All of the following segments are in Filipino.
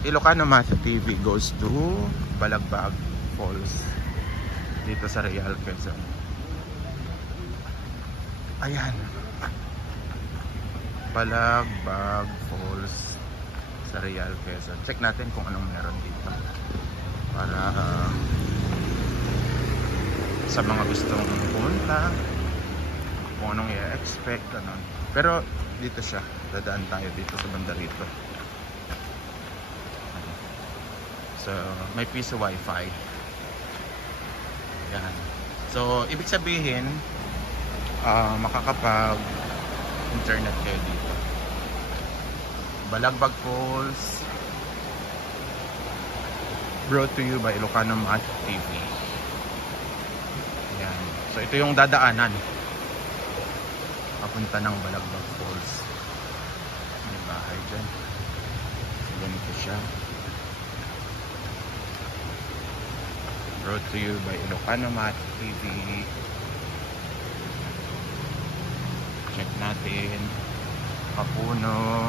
Ilocano Matthew TV goes to Balagbag Falls dito sa Real, Quezon. Ayan, Balagbag Falls sa Real, Quezon. Check natin kung anong meron dito para sa mga gustong pumunta, kung anong i-expect, ganun. Pero dito siya, dadaan tayo dito sa banda rito. So may piso wifi. Yan. So ibig sabihin makakapag internet kayo dito. Balagbag Falls, brought to you by Ilocano Matthew TV. Yan. So ito yung dadaanan papunta ng Balagbag Falls. May bahay dyan. So ganito siya. Brought to you by Ilocano Matthew TV. Check natin. Kapuno.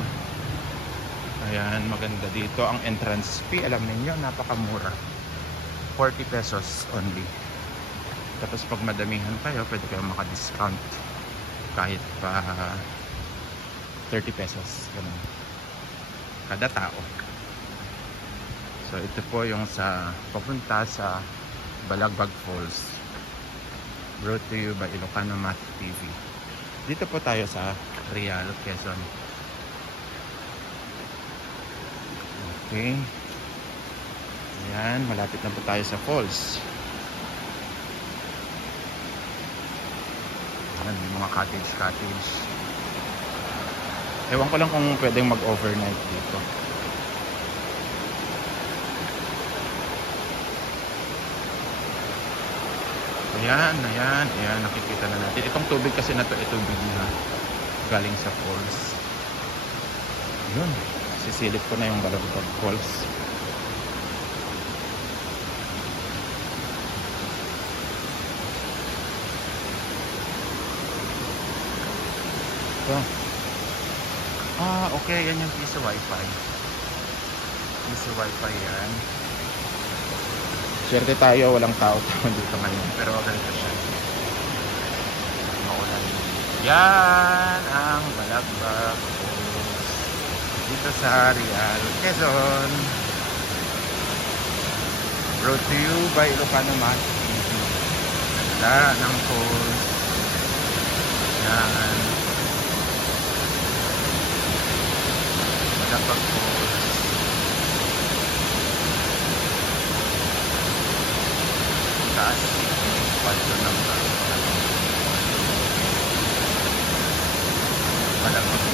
Ayan, maganda dito. Ang entrance fee, alam niyo, napakamura. 40 pesos only. Tapos pag madamihan kayo, pwede kayo maka-discount. Kahit pa 30 pesos. Ganun. Kada tao. So ito po yung sa papunta sa Balagbag Falls, brought to you by Ilocano Matthew TV. Dito po tayo sa Real, Quezon. Okay. Ayan, malapit na po tayo sa falls. Ayan, mga cottage. Ewan ko lang kung pwedeng mag-overnight dito. Ayan, nakikita na natin. Itong tubig kasi na to, tubig na galing sa falls. Yun, sisilip ko na yung Balagbag Falls. Ito. Okay, yan yung piso wifi. Piso wifi yan. Swerte tayo, walang tao dito ngayon. Pero ganito siya. Maulan. Yan ang Balagbag Falls dito sa Real, Quezon. Brought to you by Ilocano Matthew TV. Ganda ng falls. Yan. Balagbag Falls. Taas paldo ng Balagbag